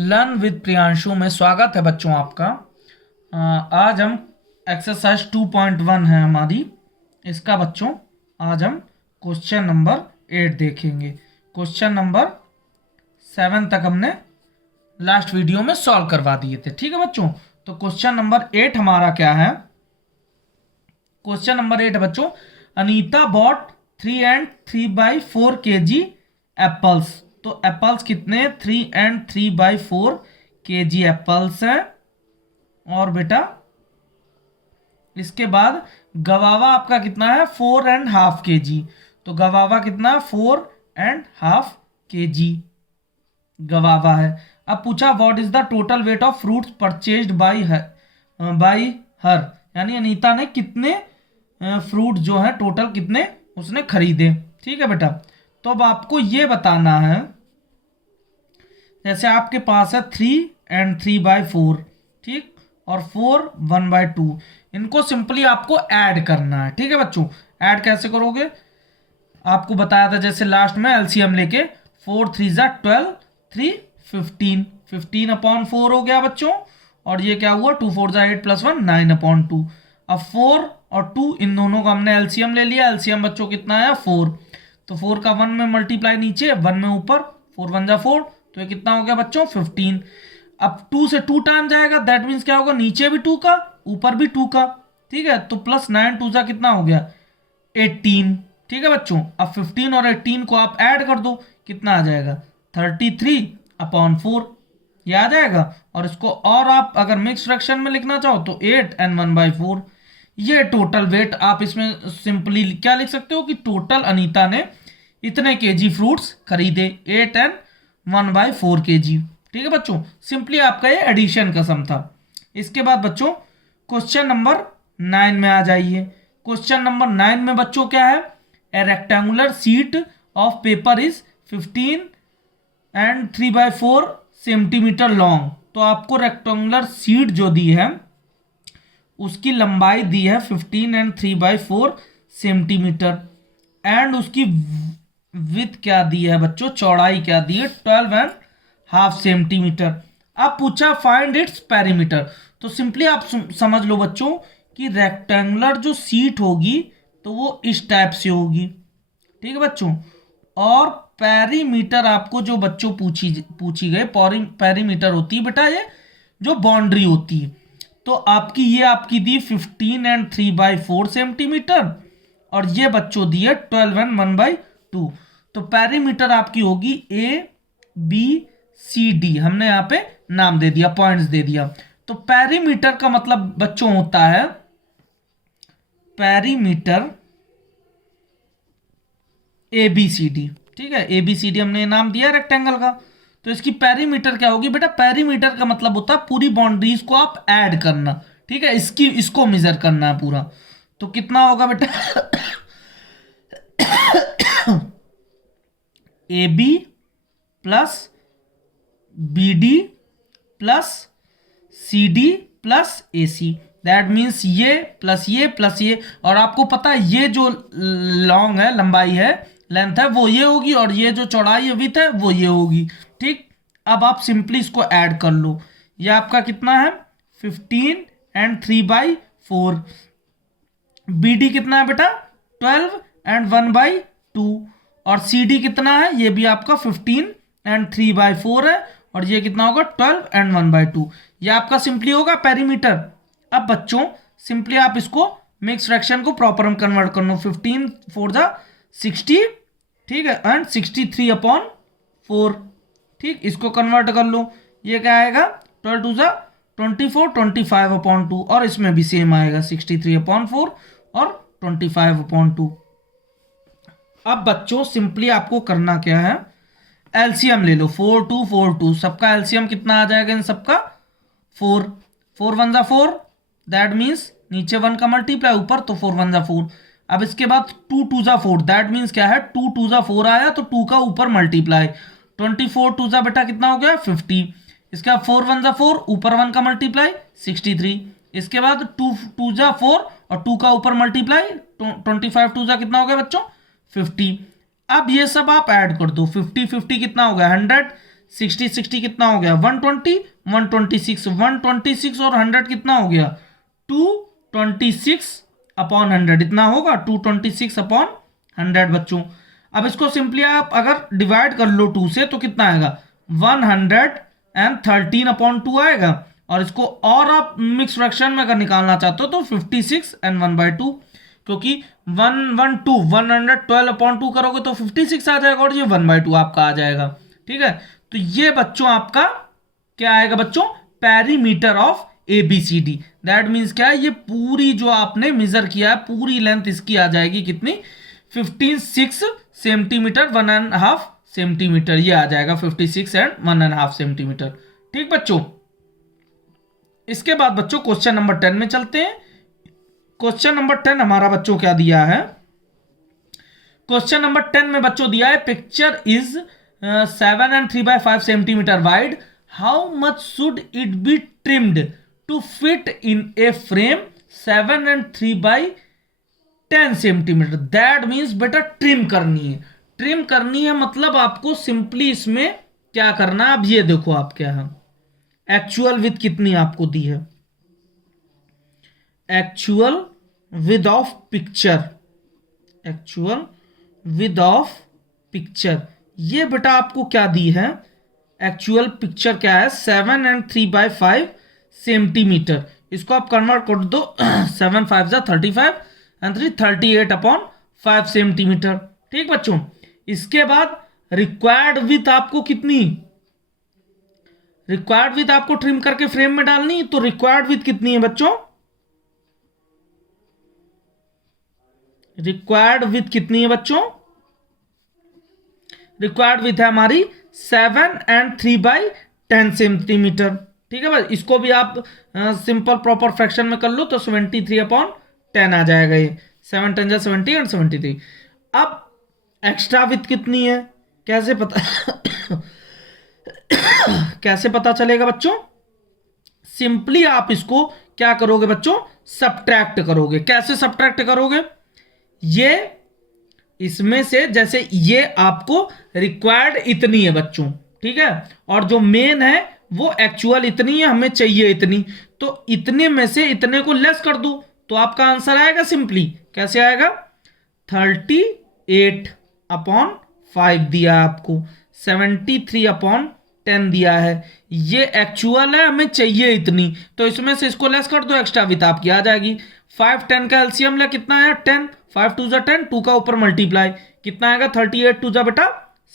Learn with Priyanshu में स्वागत है बच्चों आपका। आज हम एक्सरसाइज 2.1 है हमारी, इसका बच्चों आज हम क्वेश्चन नंबर 8 देखेंगे। क्वेश्चन नंबर 7 तक हमने लास्ट वीडियो में सॉल्व करवा दिए थे, ठीक है बच्चों। तो क्वेश्चन नंबर 8 हमारा क्या है? क्वेश्चन नंबर 8 है बच्चों, Anita bought 3 and 3/4 kg apples. तो एप्पल्स कितने? 3 and 3/4 kg एप्पल्स हैं। और बेटा इसके बाद गवावा आपका कितना है? 4.5 kg। तो गवावा कितना? 4.5 kg गवावा है। अब पूछा what is the total weight of fruits purchased bye हर, यानी अनीता ने कितने फ्रूट जो है टोटल कितने उसने खरीदे, ठीक है बेटा। तो अब आपको ये बताना है, जैसे आपके पास है 3 and 3/4, ठीक, और 4 1/2, इनको सिंपली आपको ऐड करना है, ठीक है बच्चों। ऐड कैसे करोगे? आपको बताया था जैसे लास्ट में एलसीएम लेके 4 3 12, 3 15, 15/4 हो गया बच्चों। और ये क्या हुआ? 2 4 8 + 1 9/2। अब 4 और 2 इन दोनों का हमने एलसीएम ले लिया। एलसीएम बच्चों कितना है? 4। तो 4 का 1 में मल्टीप्लाई नीचे, 1 में ऊपर, 4 1 4, तो ये कितना हो गया बच्चों? 15। अब 2 से 2 टाइम जाएगा, दैट मीन्स क्या होगा? नीचे भी 2 का, ऊपर भी 2 का, ठीक है। तो +9 2 कितना हो गया? 18, ठीक है बच्चों। अब 15 और 18 को आप ऐड कर दो, कितना आ जाएगा? 33/4, ये आ जाएगा। और इसको और आप अगर मिक्स फ्रैक्शन में लिखना चाहो तो 8 and 1/4। ये टोटल वेट आप इसमें सिंपली क्या लिख सकते हो कि टोटल अनीता ने इतने केजी फ्रूट्स खरीदे, 8 and 1/4 kg, ठीक है बच्चों। सिंपली आपका ये एडिशन का सम था। इसके बाद बच्चों क्वेश्चन नंबर 9 में आ जाइए। क्वेश्चन नंबर 9 में बच्चों क्या है? ए rectangular sheet of paper is 15 and 3/4 centimetre long. तो आपको रेक्टेंगुलर शीट जो दी है उसकी लंबाई दी है 15 and 3/4 सेंटीमीटर, एंड उसकी विथ क्या दी है बच्चों? चौड़ाई क्या दी है? 12.5 सेंटीमीटर। अब पूछा फाइंड इट्स पेरीमीटर। तो सिंपली आप समझ लो बच्चों कि रेक्टेंगुलर जो शीट होगी तो वो इस टाइप से होगी, ठीक है बच्चों। और पेरीमीटर आपको जो बच्चों पूछी गई पेरीमीटर होती है बेटा, ये जो बाउंड्री होती है। तो आपकी दी 15 and 3/4 सेंटीमीटर, और ये बच्चों दी है 12 and 1/2। तो पेरीमीटर आपकी होगी ABCD, हमने यहाँ पे नाम दे दिया, पॉइंट्स दे दिया। तो पेरीमीटर का मतलब बच्चों होता है पेरीमीटर ABCD, ठीक है। ABCD हमने नाम दिया रेक्टेंगल का। तो इसकी पेरीमीटर क्या होगी बेटा? पेरीमीटर का मतलब होता है पूरी बाउंड्रीज को आप ऐड करना, ठीक है। इसको मेजर करना है पूरा। तो कितना होगा बेटा? AB + BD + CD + AC, that means ये प्लस ये प्लस ये। और आपको पता है ये जो लॉन्ग है, लंबाई है, लेंथ है, वो ये होगी, और ये जो चौड़ाई है, विड्थ है, वो ये होगी, ठीक। अब आप सिंपली इसको ऐड कर लो। ये आपका कितना है? 15 and 3/4। BD कितना है बेटा? 12 and 1/2। और CD कितना है? ये भी आपका 15 and 3/4 है, और ये कितना होगा? 12 and 1/2। ये आपका सिंपली होगा पेरीमीटर। अब बच्चों सिंपली आप इसको मिक्स फ्रैक्शन को प्रॉपर में कन्वर्ट कर लो। 15 4 60, ठीक है, एंड 63/4, ठीक। इसको कन्वर्ट कर लो, ये क्या आएगा? 12 2 24, 25/2। और इसमें भी सेम आएगा 63/4 और 25/2। अब बच्चों सिंपली आपको करना क्या है? एलसीएम ले लो। 4 2 4 2, सबका एलसीएम कितना आ जाएगा इन सबका? 4 4 1 4, दैट मीन्स नीचे 1 का मल्टीप्लाई, ऊपर, तो 4 1 4। अब इसके बाद 2 2 4, दैट मीन्स क्या है? 2 2 4 आया तो 2 का ऊपर मल्टीप्लाई, 24 2 बेटा कितना हो गया? 50। इसके बाद 4 1 4, ऊपर 1 का मल्टीप्लाई, 63। इसके बाद 2 2 4 और 2 का ऊपर मल्टीप्लाई, 25 2 कितना हो गया बच्चों? 50। अब ये सब आप ऐड कर दो, 50 50 कितना हो गया? 100, 60 60 कितना हो गया 120, 126, 126 और 100 कितना हो गया 226 अपॉन 100, इतना होगा 226 अपॉन 100 बच्चों। अब इसको सिंपली आप अगर डिवाइड कर लो 2 से तो कितना आएगा 113 अपॉन 2 आएगा। और इसको और आप मिक्स फ्रैक्शन में अगर निकालना चाहते हो तो 56 and 1/2, क्योंकि 112 अपॉन 2 करोगे तो 56 आ जाएगा और ये 1/2 आपका आ जाएगा। ठीक है, तो ये बच्चों आपका क्या आएगा बच्चों, perimeter of ABCD। That means क्या है, ये पूरी जो आपने मेजर किया है पूरी लेंथ इसकी आ जाएगी कितनी 56 सेंटीमीटर 1.5 सेंटीमीटर, ये आ जाएगा 56 and 1.5 सेंटीमीटर। ठीक बच्चों, इसके बाद बच्चों क्वेश्चन नंबर 10 में चलते हैं। क्वेश्चन नंबर 10 हमारा बच्चों क्या दिया है, क्वेश्चन नंबर 10 में बच्चों दिया है picture is 7 and 3/5 centimetre wide, how much should it be trimmed to fit in a frame 7 and 3/10 centimetre. That means बेटा ट्रिम करनी है, ट्रिम करनी है मतलब आपको सिंपली इसमें क्या करना है, अब ये देखो आप क्या है, एक्चुअल विथ कितनी आपको दी है, actual with of picture, actual with of picture, ये बेटा आपको क्या दी है, एक्चुअल पिक्चर क्या है 7 and 3/5 सेंटीमीटर। इसको आप कन्वर्ट कर दो 7 5 35 and 3 38 अपॉन 5 सेंटीमीटर। ठीक बच्चों, इसके बाद रिक्वायर्ड विथ आपको कितनी, रिक्वायर्ड विथ आपको ट्रिम करके फ्रेम में डालनी, तो रिक्वायर्ड विथ कितनी है बच्चों, रिक्वायर्ड विथ कितनी है बच्चों, रिक्वायर्ड विथ है हमारी 7 and 3/10 सेंटीमीटर। ठीक है भाई, इसको भी आप सिंपल प्रॉपर फ्रैक्शन में कर लो तो 73 अपॉन 10 आ जाएगा, ये 7 10 70 and 73। अब एक्स्ट्रा विथ कितनी है, कैसे पता कैसे पता चलेगा बच्चों, सिंपली आप इसको क्या करोगे बच्चों, सब्ट्रैक्ट करोगे। कैसे सब्ट्रैक्ट करोगे, ये इसमें से जैसे ये आपको रिक्वायर्ड इतनी है बच्चों, ठीक है, और जो मेन है वो एक्चुअल इतनी है, हमें चाहिए इतनी, तो इतने में से इतने को लेस कर दो तो आपका आंसर आएगा सिंपली, कैसे आएगा 38 अपॉन 5 दिया आपको, 73 अपॉन 10 दिया है, ये एक्चुअल है, हमें चाहिए इतनी, तो इसमें से इसको लेस कर दो, एक्स्ट्रा विथ आपकी आ जाएगी। 5 10 का एलसीएम ले कितना है 10, 5 2 10, 2 का ऊपर मल्टीप्लाई कितना आएगा 38 2 बेटा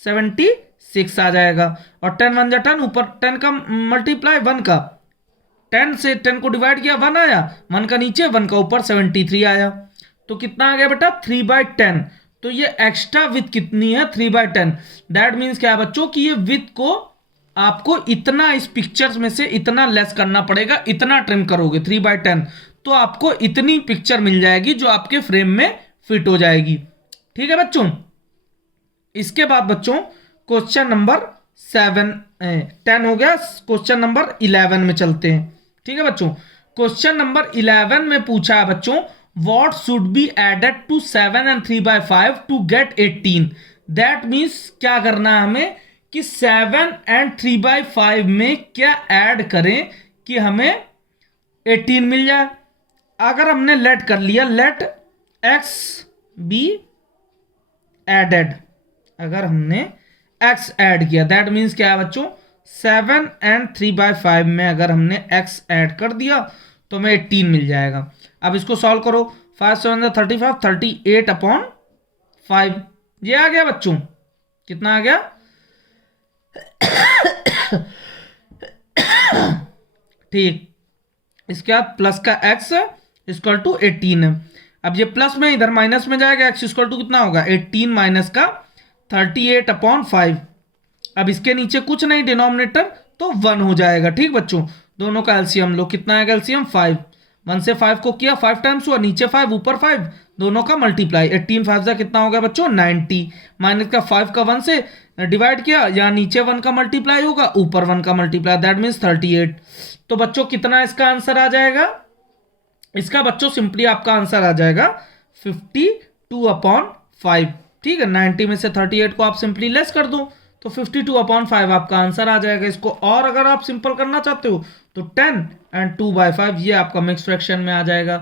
76 आ जाएगा, और 10 1 10, ऊपर 10 का मल्टीप्लाई 1 का, 10 से 10 को डिवाइड किया 1 आया, 1 का नीचे 1 का ऊपर 73 आया, तो कितना आ गया बेटा 3/10। तो ये एक्स्ट्रा विथ कितनी है 3/10। दैट मीन्स क्या है बच्चों कि ये विथ को आपको इतना इस पिक्चर्स में से इतना लेस करना पड़ेगा, इतना ट्रिम करोगे 3/10 तो आपको इतनी पिक्चर मिल जाएगी जो आपके फ्रेम में फिट हो जाएगी। ठीक है बच्चों, इसके बाद बच्चों क्वेश्चन नंबर 10 हो गया, क्वेश्चन नंबर 11 में चलते हैं। ठीक है बच्चों, क्वेश्चन नंबर 11 में पूछा है बच्चों what should be added to 7 and 3/5 to get 18। That means क्या करना है हमें कि 7 and 3/5 में क्या ऐड करें कि हमें 18 मिल जाए। अगर हमने लेट कर लिया, लेट x बी एडेड, अगर हमने x ऐड किया दैट मीन्स क्या है बच्चों 7 and 3/5 में अगर हमने x ऐड कर दिया तो हमें 18 मिल जाएगा। अब इसको सॉल्व करो, 5 7 35 38 अपॉन 5, ये आ गया बच्चों, कितना आ गया ठीक, इसके बाद प्लस का x इक्वल टू 18 है। अब ये प्लस में इधर माइनस में जाएगा, x इक्वल टू कितना होगा 18 माइनस का 38 अपॉन 5। अब इसके नीचे कुछ नहीं डिनोमिनेटर तो 1 हो जाएगा। ठीक बच्चों, दोनों का एलसीएम लो, कितना आएगा एलसीएम 5, 1 से 5 को किया 5 टाइम्स हुआ, नीचे 5 ऊपर 5, दोनों का मल्टीप्लाई, 18 5 का कितना होगा बच्चों 90, माइनस का 5 का 1 से डिवाइड किया, या नीचे 1 का मल्टीप्लाई होगा ऊपर 1 का मल्टीप्लाई, दैट मीन्स 38। तो बच्चों कितना इसका आंसर आ जाएगा, इसका बच्चों सिंपली आपका आंसर आ जाएगा 52 अपॉन 5। ठीक है, 90 में से 38 को आप सिंपली लेस कर दो तो 52/5 आपका आंसर आ जाएगा। इसको और अगर आप सिंपल करना चाहते हो तो 10 एंड 2/5 ये आपका मिक्स फ्रैक्शन में आ जाएगा।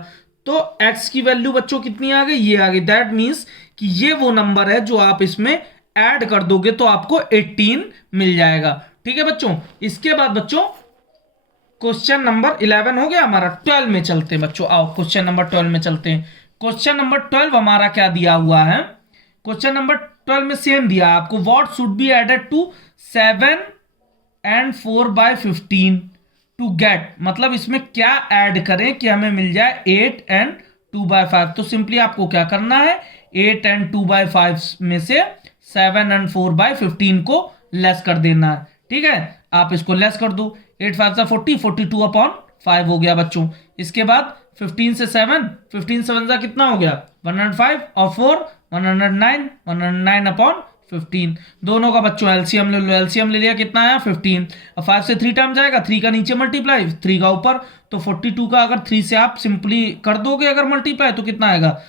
तो x की वैल्यू बच्चों कितनी आ गई, ये आ गई। दैट मीन्स कि ये वो नंबर है जो आप इसमें ऐड कर दोगे तो आपको 18 मिल जाएगा। ठीक है बच्चों। इसके बाद बच्चों क्वेश्चन नंबर 11 हो गया हमारा। 12 में चलते हैं बच्चों, आओ क्वेश्चन नंबर 12 में चलते हैं। क्वेश्चन नंबर 12 हमारा क्या दिया हुआ है, क्वेश्चन नंबर 12 में सेम दिया है आपको, what should be added to 7 and 4/15 to get, मतलब इसमें क्या ऐड करें कि हमें मिल जाए 8 एंड 2/5। तो सिंपली आपको क्या करना है, 8 एंड 2/5 में से 7 एंड 4/15 को लेस कर देना है। ठीक है, आप इसको लेस कर दो, 8 5 जा 40, 42/5 हो गया बच्चों। इसके बाद 15 से 7, 15 7 जा कितना हो गया 105, और 4 109, 109/15। दोनों का बच्चों एलसीएम ले लो, एलसीएम ले लिया कितना आया 15। अब 5 से 3 टाइम जाएगा, 3 का नीचे मल्टीप्लाई 3 का ऊपर, तो 42 का अगर 3 से आप सिंपली कर दोगे अगर मल्टीप्लाई तो कितना आएगा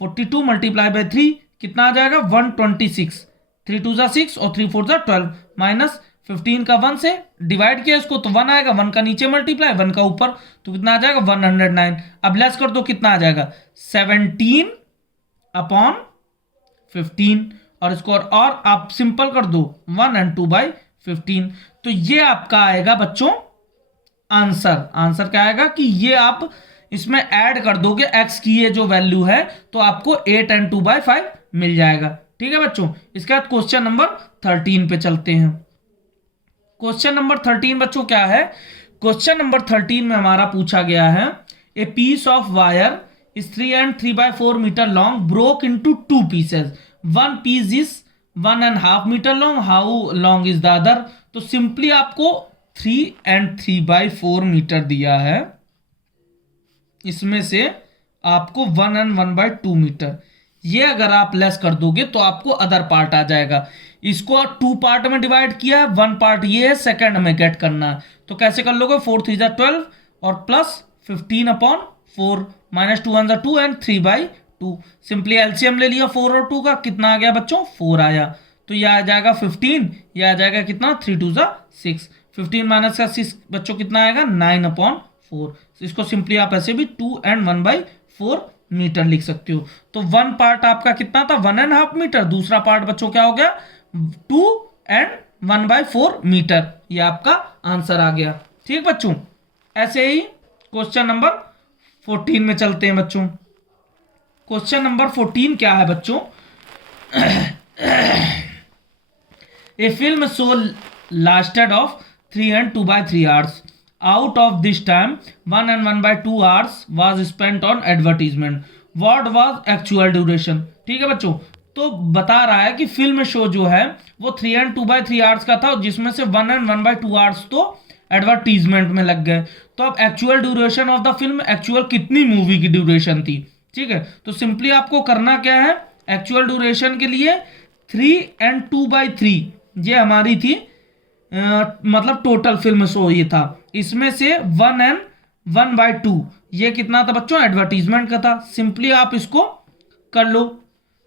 42 मल्टीप्लाई बाय 3 कितना आ जाएगा 126। 3 2 जा 6 और 3 4 जा 12, माइनस 15 का 1 से डिवाइड किया इसको तो 1 आएगा, 1 का नीचे मल्टीप्लाई 1 का ऊपर, तो कितना आ जाएगा 109। अब लेस कर दो कितना आ जाएगा 17/15, और इसको और आप सिंपल कर दो 1 एंड 2/15। तो ये आपका आएगा बच्चों आंसर। आंसर क्या आएगा कि ये आप इसमें ऐड कर दोगे x की ये जो वैल्यू है तो आपको 8 एंड 2/5 मिल जाएगा। ठीक है बच्चों। इसके बाद क्वेश्चन नंबर 13 पे चलते हैं। क्वेश्चन नंबर 13 बच्चों क्या है, क्वेश्चन नंबर 13 में हमारा पूछा गया है, a piece of wire is 3 and 3/4 meter long, broke into 2 pieces. One piece is 1.5 meter long. How long is the other? तो सिंपली आपको 3 and 3/4 मीटर दिया है, इसमें से आपको 1 and 1/2 मीटर, ये अगर आप लेस कर दोगे तो आपको अदर पार्ट आ जाएगा। इसको 2 पार्ट में डिवाइड किया है, 1 पार्ट ये है, सेकंड में गेट करना है। तो कैसे कर लोगे 4 3 जा 12 और प्लस 15/4 माइनस 2 1 जा 2 एंड 3/2। सिंपली एलसीएम ले लिया 4 और 2 का, कितना आ गया बच्चों 4 आया। तो यह आ जाएगा 15, यह आ जाएगा कितना 3 2 जा 6, 15 माइनस का 6 बच्चों कितना आएगा 9/4। इसको सिंपली आप ऐसे भी 2 एंड 1/4 मीटर लिख सकते हो। तो 1 पार्ट आपका कितना था 1.5 मीटर, दूसरा पार्ट बच्चों क्या हो गया 2 एंड 1/4 मीटर, ये आपका आंसर आ गया। ठीक बच्चों। ऐसे ही क्वेश्चन नंबर 14 में चलते हैं बच्चों। क्वेश्चन नंबर 14 क्या है बच्चों, a film show lasted of 3 and 2/3 hours. Out of this time 1 and 1/2 hours was spent on advertisement. What was actual duration? ठीक है बच्चों। तो बता रहा है कि फिल्म शो जो है वो 3 and 2/3 hours का था, जिसमें से 1 and 1/2 hours तो एडवर्टीजमेंट में लग गए। तो अब actual duration of the film, actual कितनी मूवी की ड्यूरेशन थी। ठीक है, तो सिंपली आपको करना क्या है, एक्चुअल ड्यूरेशन के लिए 3 and 2/3 ये हमारी थी, मतलब टोटल फिल्म शो ये था, इसमें से 1 and 1/2 ये कितना था बच्चों एडवर्टीजमेंट का था। सिंपली आप इसको कर लो,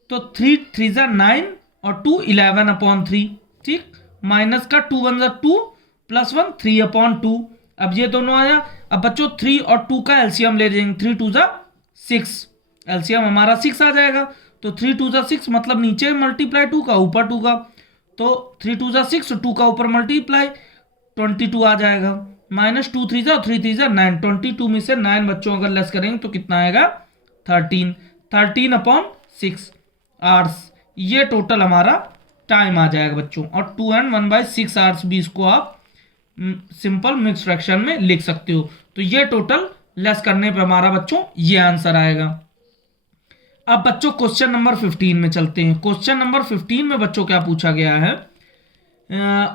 तो 3 3 जा 9 और 2 11/3। ठीक, माइनस का 2 1 जा 2 प्लस 1 3/2। अब ये दोनों आया। अब बच्चों 3 और 2 का एलसीएम ले लेंगे, 3 2 जा 6, एलसीएम हमारा 6 आ जाएगा। तो 3 2 जा 6 मतलब नीचे मल्टीप्लाई 2 का ऊपर 2 का, तो 3 2 जा 6 2 का ऊपर मल्टीप्लाई 22 आ जाएगा, माइनस 2 3 जा 3 3 जा 9, 22 में से 9 बच्चों अगर लेस करेंगे तो कितना आएगा 13, 13/6 आवर्स, ये टोटल हमारा टाइम आ जाएगा बच्चों। और 2 and 1/6 आवर्स भी इसको आप सिंपल मिक्स फ्रैक्शन में लिख सकते हो। तो ये टोटल लेस करने पे हमारा बच्चों ये आंसर आएगा। अब बच्चों क्वेश्चन नंबर 15 में चलते हैं। क्वेश्चन नंबर 15 में बच्चों क्या पूछा गया है,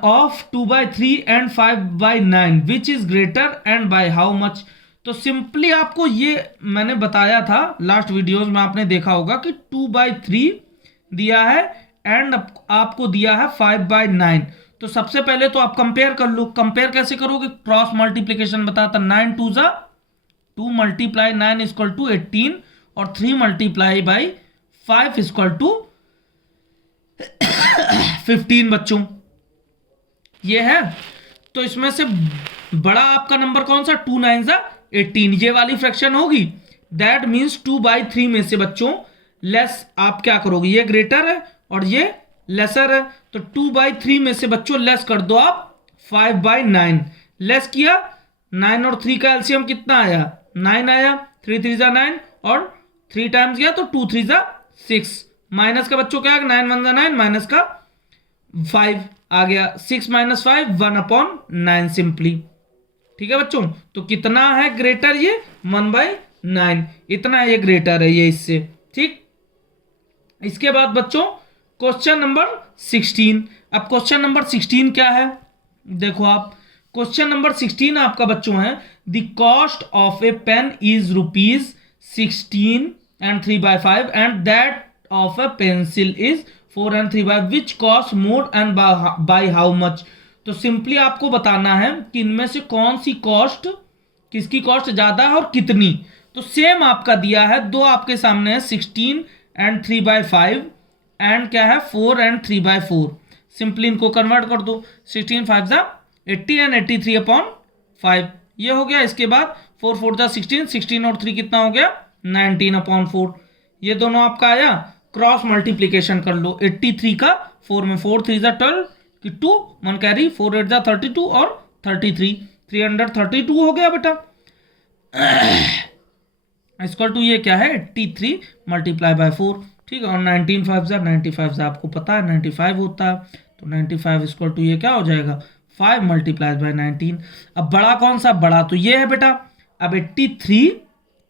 of 2/3 and 5/9 which is greater and by how much. तो सिंपली आपको ये मैंने बताया था लास्ट वीडियोस में, आपने देखा होगा कि 2/3 दिया है एंड आपको दिया है 5/9। तो सबसे पहले तो आप कंपेयर कर लो। कंपेयर कैसे करोगे, क्रॉस मल्टीप्लीकेशन बताता, 9 2 जा 2 मल्टीप्लाई 9 इक्वल टू 18 और 3 मल्टीप्लाई बाई 5 इक्वल टू 15 बच्चों। ये है। तो इसमें से बड़ा आपका नंबर कौन सा, 2 9 18, ये वाली फ्रैक्शन होगी। दैट मीन्स 2/3 में से बच्चों लेस आप क्या करोगे, ये ग्रेटर है और ये लेसर है, तो 2/3 में से बच्चों लेस कर दो आप 5/9। लेस किया, 9 और 3 का एलसीएम कितना आया, 9 आया, 3 3 9 और 3 टाइम्स गया तो 2 3 6। माइनस का बच्चों क्या, 9 1 9, माइनस का 5 आ गया, 6 - 5 1/9 सिंपली। ठीक है बच्चों, तो कितना है ग्रेटर, ये 1/9, इतना ये ग्रेटर है ये इससे। ठीक, इसके बाद बच्चों क्वेश्चन नंबर 16। अब क्वेश्चन नंबर 16 क्या है, देखो आप, क्वेश्चन नंबर 16 आपका बच्चों है, the cost of a pen is ₹16 and 3/5 and that of a pencil is 4 and 3/5, which cost more and by how much। तो सिंपली आपको बताना है कि इनमें से कौन सी कॉस्ट, किसकी कॉस्ट ज्यादा है और कितनी। तो सेम आपका दिया है, दो आपके सामने है, 16 and 3/5 एंड क्या है 4 and 3/4। सिंपली इनको कन्वर्ट कर दो, 16 5 80 and 83/5 ये हो गया। इसके बाद 4 4 16, 16 और 3 कितना हो गया 19/4। ये दोनों आपका आया, क्रॉस मल्टीप्लीकेशन कर लो, 83 का 4 में, 4 3 12 कि 2 1 कैरी, 4 8 32 और 33, 332 हो गया बेटा। इसका टू ये क्या है 83 × 4। ठीक है, और 19 5 95 आपको पता है 95 होता है, तो 95 इसका टू ये क्या हो जाएगा 5 × 19। अब बड़ा कौन सा, बड़ा तो ये है बेटा। अब 83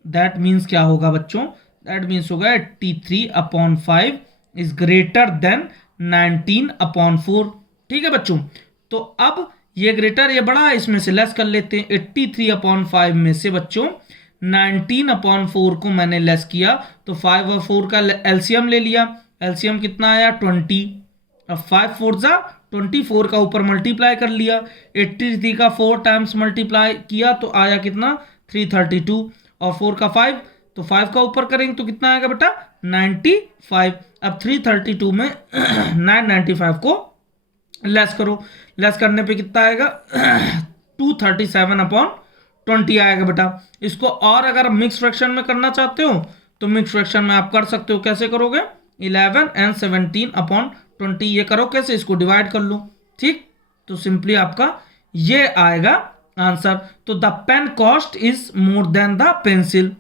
दैट मीन्स क्या होगा बच्चों, दैट मीन्स होगा 83/5 इज ग्रेटर देन 19/4। ठीक है बच्चों, तो अब ये ग्रेटर ये बड़ा है, इसमें से लेस कर लेते हैं। 83/5 में से बच्चों 19/4 को मैंने लेस किया, तो 5 और 4 का एलसीएम ले लिया, एलसीएम कितना आया 20। अब 5 4 24 का ऊपर मल्टीप्लाई कर लिया, 83 का 4 टाइम्स मल्टीप्लाई किया तो आया कितना 332, और 4 का 5, तो 5 का ऊपर करेंगे तो कितना आएगा बेटा 95। अब 332 में 995 को लेस करो, लेस करने पे कितना आएगा 237/20 आएगा बेटा। इसको और अगर मिक्स फ्रैक्शन में करना चाहते हो तो मिक्स फ्रैक्शन में आप कर सकते हो, कैसे करोगे 11 and 17/20, ये करो कैसे, इसको डिवाइड कर लो। ठीक, तो सिंपली आपका ये आएगा आंसर। तो the pen cost is more than the pencil,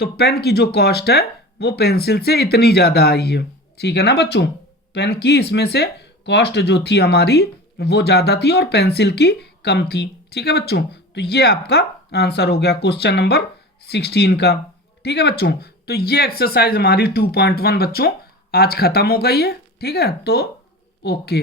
तो पेन की जो कॉस्ट है वो पेंसिल से इतनी ज्यादा आई है। ठीक है ना बच्चों, पेन की इसमें से कॉस्ट जो थी हमारी वो ज्यादा थी और पेंसिल की कम थी। ठीक है बच्चों, तो ये आपका आंसर हो गया क्वेश्चन नंबर 16 का। ठीक है बच्चों, तो ये एक्सरसाइज हमारी 2.1 बच्चों आज खत्म हो गई है। ठीक है, तो ओके।